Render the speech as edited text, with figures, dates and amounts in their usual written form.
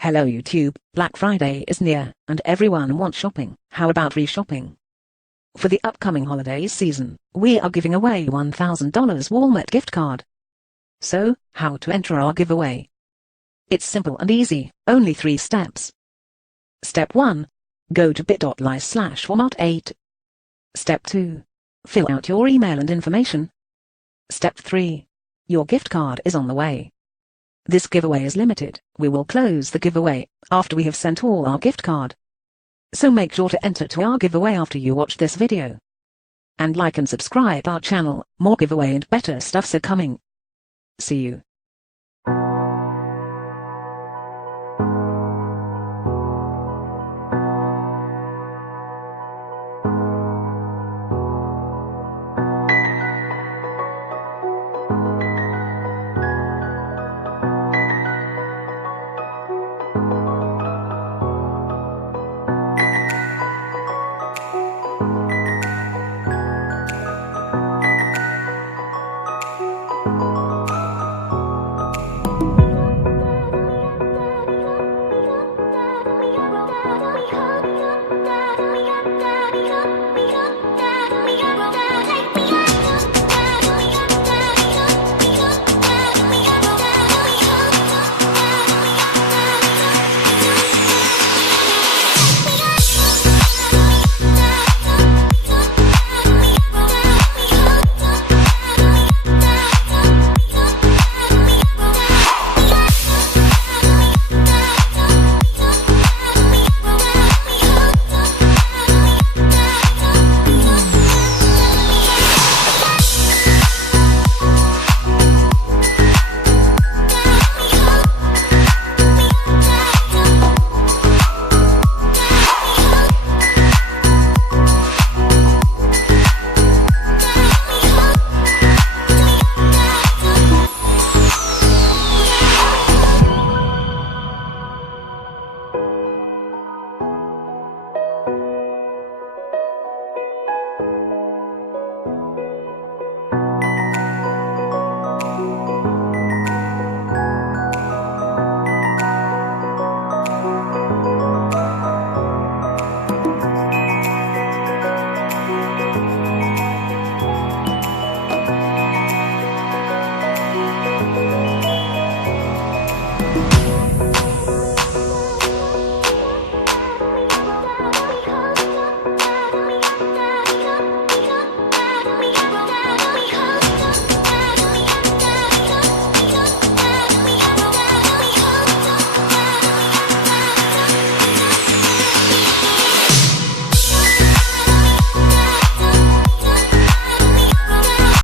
Hello YouTube, Black Friday is near, and everyone wants shopping. How about re-shopping? For the upcoming holiday season, we are giving away $1,000 Walmart gift card. So, how to enter our giveaway? It's simple and easy, only 3 steps. Step 1. Go to bit.ly/Walmart8. Step 2. Fill out your email and information. Step 3. Your gift card is on the way. This giveaway is limited. We will close the giveaway after we have sent all our gift card. So make sure to enter to our giveaway after you watch this video. And like and subscribe our channel, more giveaway and better stuffs are coming. See you.